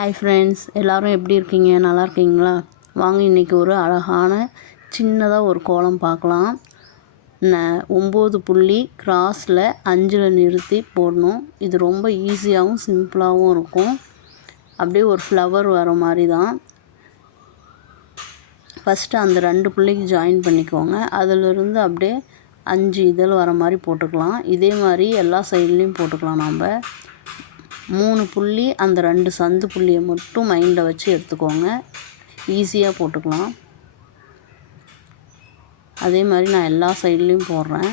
Hi friends, எல்லோரும் எப்படி இருக்கீங்க? நல்லா இருக்கீங்களா? வாங்க இன்றைக்கி ஒரு அழகான சின்னதாக ஒரு கோலம் பார்க்கலாம். 9 புள்ளி கிராஸில் 5ல் நிறுத்தி போடணும். இது ரொம்ப ஈஸியாகவும் சிம்பிளாகவும் இருக்கும். அப்படியே ஒரு ஃப்ளவர் வர மாதிரி தான். ஃபஸ்ட்டு அந்த 2 புள்ளிக்கு ஜாயின் பண்ணிக்கோங்க. அதிலிருந்து அப்படியே 5 இதழ் வர மாதிரி போட்டுக்கலாம். இதே மாதிரி எல்லா சைட்லேயும் போட்டுக்கலாம். நாம் 3 புள்ளி அந்த 2 சந்து புள்ளியை மட்டும் மைண்டில் வச்சு எடுத்துக்கோங்க. ஈஸியாக போட்டுக்கலாம். அதே மாதிரி நான் எல்லா சைட்லேயும் போடுறேன்.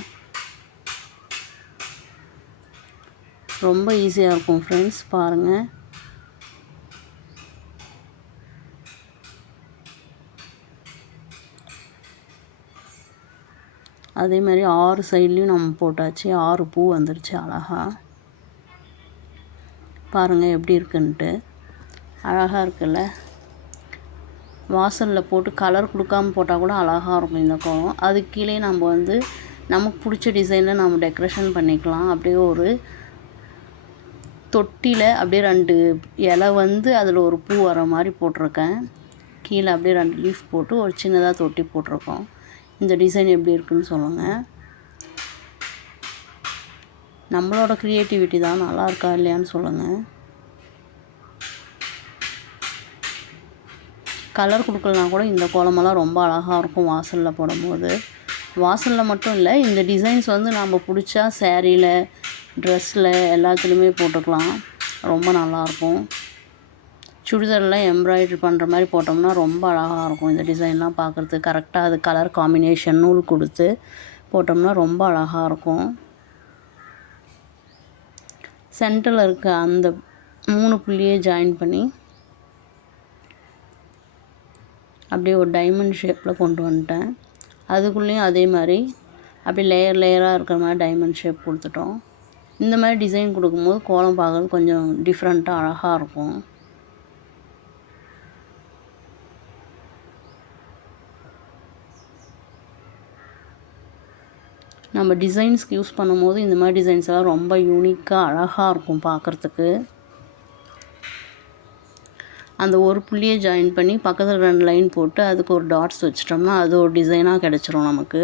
ரொம்ப ஈஸியாக இருக்கும் ஃப்ரெண்ட்ஸ், பாருங்கள். அதே மாதிரி 6 சைட்லேயும் நம்ம போட்டாச்சு. 6 பூ வந்துடுச்சு அழகாக. பாருங்கள் எப்படி இருக்குன்ட்டு. அழகாக இருக்குல்ல? வாசலில் போட்டு கலர் கொடுக்காமல் போட்டால் கூட அழகாக இருக்கும் இந்த கோலம். அதுக்கு கீழே நம்ம நமக்கு பிடிச்ச டிசைனில் நம்ம டெக்கரேஷன் பண்ணிக்கலாம். அப்படியே ஒரு தொட்டியில் அப்படியே 2 இலை அதில் ஒரு பூ வர மாதிரி போட்டிருக்கேன். கீழே அப்படியே 2 லீஃப் போட்டு ஒரு சின்னதாக தொட்டி போட்டிருக்கோம். இந்த டிசைன் எப்படி இருக்குன்னு சொல்லுங்கள். நம்மளோட க்ரியேட்டிவிட்டி தான். நல்லா இருக்கா இல்லையான்னு சொல்லுங்கள். கலர் கொடுக்கலனா கூட இந்த கோலமெல்லாம் ரொம்ப அழகாக இருக்கும் வாசலில் போடும்போது. வாசலில் மட்டும் இல்லை, இந்த டிசைன்ஸ் நம்ம பிடிச்சா சேரீயில், ட்ரெஸ்ஸில் எல்லாத்துலேயுமே போட்டுக்கலாம். ரொம்ப நல்லாயிருக்கும். சுடிதாரில் எம்ப்ராய்டரி பண்ணுற மாதிரி போட்டோம்னா ரொம்ப அழகாக இருக்கும். இந்த டிசைன்லாம் பார்க்குறதுக்கு கரெக்டாக அது கலர் காம்பினேஷன் நூல் கொடுத்து போட்டோம்னா ரொம்ப அழகாக இருக்கும். சென்டரில் இருக்க அந்த 3 புள்ளியை ஜாயின் பண்ணி அப்படியே ஒரு டைமண்ட் ஷேப்பில் கொண்டு வந்துட்டேன். அதுக்குள்ளேயும் அதே மாதிரி அப்படியே லேயராக இருக்கிற மாதிரி டைமண்ட் ஷேப் கொடுத்துட்டோம். இந்த மாதிரி டிசைன் கொடுக்கும்போது கோலம் பார்க்குறது கொஞ்சம் டிஃப்ரெண்ட்டாக அழகாக இருக்கும். நம்ம டிசைன்ஸ்க்கு யூஸ் பண்ணும்போது இந்த மாதிரி டிசைன்ஸ் எல்லாம் ரொம்ப யூனிக்காக அழகாக இருக்கும் பார்க்குறதுக்கு. அந்த ஒரு புள்ளியை ஜாயின் பண்ணி பக்கத்தில் 2 லைன் போட்டு அதுக்கு ஒரு டாட்ஸ் வச்சிட்டோம்னா அது ஒரு டிசைனாக கிடச்சிரும் நமக்கு.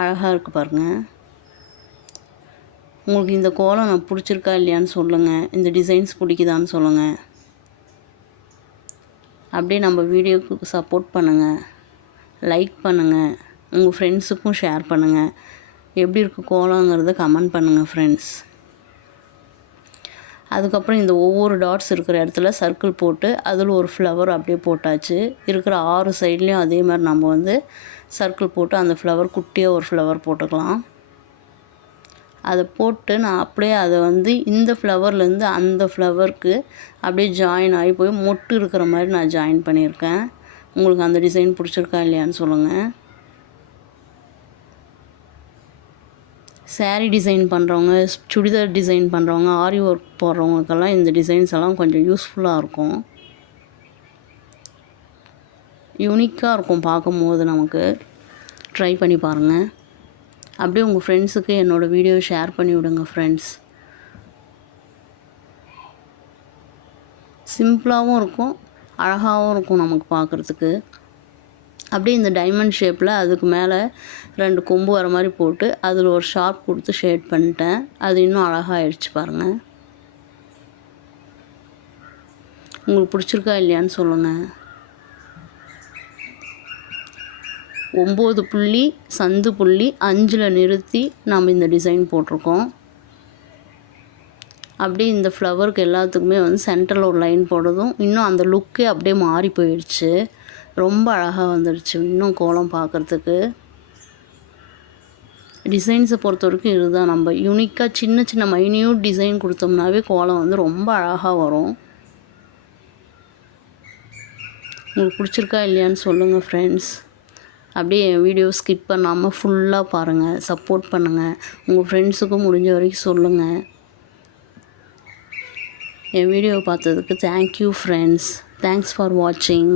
அழகாக இருக்குது பாருங்கள். உங்களுக்கு இந்த கோலம் நான் பிடிச்சிருக்கா இல்லையான்னு சொல்லுங்கள். இந்த டிசைன்ஸ் பிடிக்குதான்னு சொல்லுங்கள். அப்படியே நம்ம வீடியோவுக்கு சப்போர்ட் பண்ணுங்கள், லைக் பண்ணுங்கள், உங்கள் ஃப்ரெண்ட்ஸுக்கும் ஷேர் பண்ணுங்கள். எப்படி இருக்குது கோலங்கிறத கமெண்ட் பண்ணுங்கள் ஃப்ரெண்ட்ஸ். அதுக்கப்புறம் இந்த ஒவ்வொரு டாட்ஸ் இருக்கிற இடத்துல சர்க்கிள் போட்டு அதில் ஒரு ஃப்ளவர் அப்படியே போட்டாச்சு. இருக்கிற 6 சைட்லேயும் அதே மாதிரி நம்ம சர்க்கிள் போட்டு அந்த ஃப்ளவர் குட்டியாக ஒரு ஃப்ளவர் போட்டுக்கலாம். அதை போட்டு நான் அப்படியே அதை இந்த ஃப்ளவர்லேருந்து அந்த ஃப்ளவருக்கு அப்படியே ஜாயின் ஆகி போய் மொட்டு இருக்கிற மாதிரி நான் ஜாயின் பண்ணியிருக்கேன். உங்களுக்கு அந்த டிசைன் பிடிச்சிருக்கா இல்லையான்னு சொல்லுங்கள். சாரீ டிசைன் பண்ணுறவங்க, சுடிதார் டிசைன் பண்ணுறவங்க, ஆரி ஒர்க் போடுறவங்களுக்கெல்லாம் இந்த டிசைன்ஸ் எல்லாம் கொஞ்சம் யூஸ்ஃபுல்லாக இருக்கும். யூனிக்காக இருக்கும் பார்க்கும்போது. நமக்கு ட்ரை பண்ணி பாருங்கள். அப்படியே உங்கள் ஃப்ரெண்ட்ஸுக்கு என்னோடய வீடியோவை ஷேர் பண்ணி விடுங்க ஃப்ரெண்ட்ஸ். சிம்பிளாகவும் இருக்கும், அழகாகவும் இருக்கும் நமக்கு பார்க்குறதுக்கு. அப்படியே இந்த டைமண்ட் ஷேப்பில் அதுக்கு மேலே 2 கொம்பு வர மாதிரி போட்டு அதில் ஒரு ஷார்ப் கொடுத்து ஷேட் பண்ணிட்டேன். அது இன்னும் அழகாகிடுச்சு பாருங்கள். உங்களுக்கு பிடிச்சிருக்கா இல்லையான்னு சொல்லுங்கள். 9 புள்ளி சந்து புள்ளி 5ல் நிறுத்தி நாம் இந்த டிசைன் போட்டிருக்கோம். அப்படியே இந்த ஃப்ளவருக்கு எல்லாத்துக்குமே சென்டரில் ஒரு லைன் போடுறதும் இன்னும் அந்த லுக்கே அப்படியே மாறி போயிடுச்சு. ரொம்ப அழகாக வந்துடுச்சு இன்னும் கோலம் பார்க்குறதுக்கு. டிசைன்ஸை பொறுத்த வரைக்கும் இதுதான். நம்ம யூனிக்காக சின்ன சின்ன மைன்யூட் டிசைன் கொடுத்தோம்னாவே கோலம் ரொம்ப அழகாக வரும். உங்களுக்கு பிடிச்சிருக்கா இல்லையான்னு சொல்லுங்கள் ஃப்ரெண்ட்ஸ். அப்படியே என் வீடியோ ஸ்கிப் பண்ணாமல் ஃபுல்லாக பாருங்கள், சப்போர்ட் பண்ணுங்கள். உங்கள் ஃப்ரெண்ட்ஸுக்கும் முடிஞ்ச வரைக்கும் சொல்லுங்கள். என் வீடியோவை பார்த்ததுக்கு தேங்க்யூ ஃப்ரெண்ட்ஸ். தேங்க்ஸ் ஃபார் வாட்சிங்.